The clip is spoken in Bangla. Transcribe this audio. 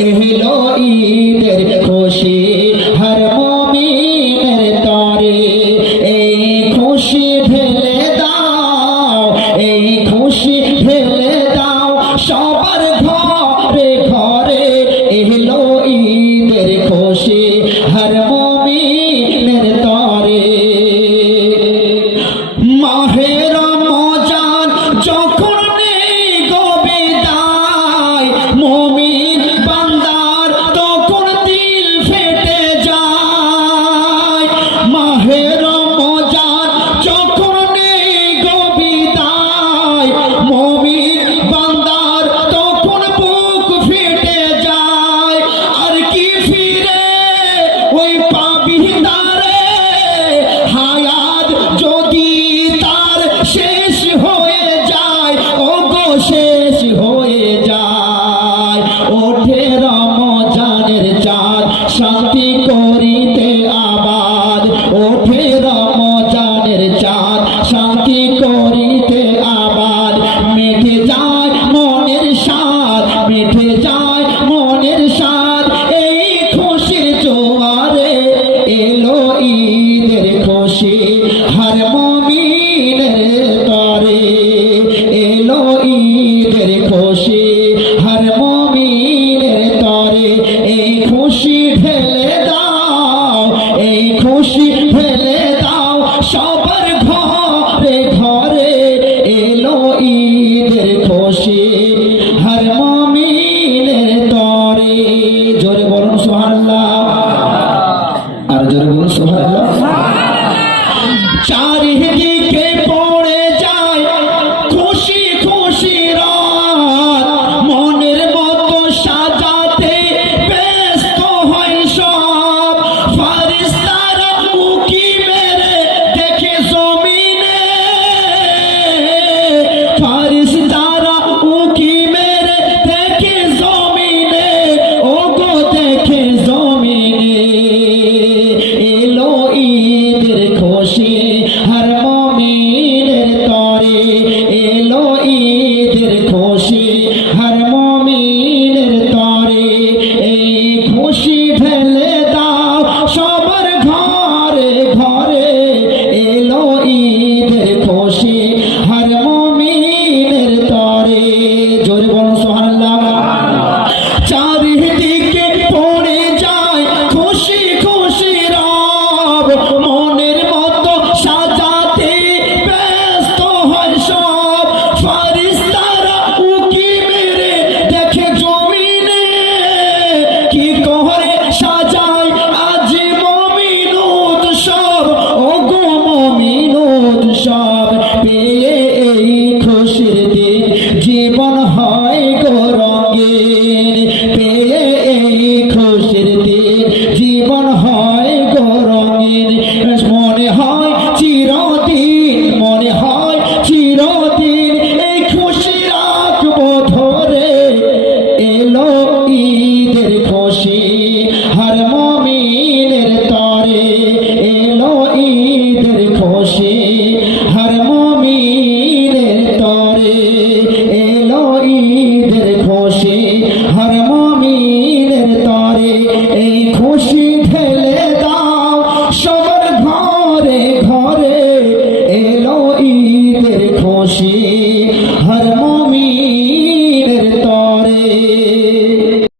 এলো ঈদের খুশি হর মুমিনের তরে এই খুশি ঢেলে দাও এই খুশি ঢেলে দাও সবার ঘরে ঘরে এলো ঈদের খুশি হর মুমিনের তরে মাহে রমজান যখন নেই গো বিদায় মুমিন বান্দার তখন দিল ফেটে যায় মাহে রমজান যখন নেই গো বিদায় মুমিন বান্দার তখন বুক ফেটে যায় আর কি ফিরে ওই পাবি তারে হায়াত যদি তার শেষ হয়ে যায় ও গো শেষ হয়ে যায় ওঠে রমজানের চাঁদ শান্তি করিতে আবাদ ওঠে রমজানের চাঁদ শান্তি করিতে আবাদ মেঘে যায় মনের স্বাদ মেঘে যায় মনের স্বাদ এই খুশির জোয়ারে এলো ঈদের খুশি হর মুমিনের তরে এলো ঈদের খুশি হর মুমিনের তরে এই খুশি ঢেলে দাও এই খুশি ঢেলে দাও সবার ঘরে ঘরে এলো ঈদের খুশি হর মুমিনের তরে জোরে বলুন সুবহানাল্লাহ আর জোরে বলুন সুবহানাল্লাহ চারিদিকে পড়ে যায় খুশি খুশি রাত মনের মতো সাজাতে ব্যস্ত হয় সব ফারিস্তারা উকি মেরে দেখে জমিনে ফারিস্তারা উকি মেরে দেখে জমিনে ও গো দেখে জমিনে এলো ঈদের খুশি হর মুমিনের তরে এলো ঈদের খুশি হর মুমিনের তরে এই খুশি ঢেলে দাও সবার ঘরে ঘরে এলো ঈদের খুশি হর মুমিনের তরে জোরে বলুন সুবহানাল্লাহ চারিদিকে পড়ে যায় খুশি খুশি রব মনের মতো সাজাতে ব্যস্ত হয় সব ফারিস্তারা উকি মেরে দেখে জমিনে কি করে সাজায় আজ মুমিন উৎসব ও গো মুমিন উৎসব পেয়ে এই খুশির দিন জীবন হয় গো রঙিন পেয়ে এই খুশির দিন জীবন হয় গো রঙিন মনে হয় চিরদিন মনে হয় চিরদিন এই খুশি রাখবো ধরে এলো ঈদের খুশি হর মুমিনের তরে এলো ঈদের খুশি হর মুমিনের তরে এলো ঈদের খুশি হর মুমিনের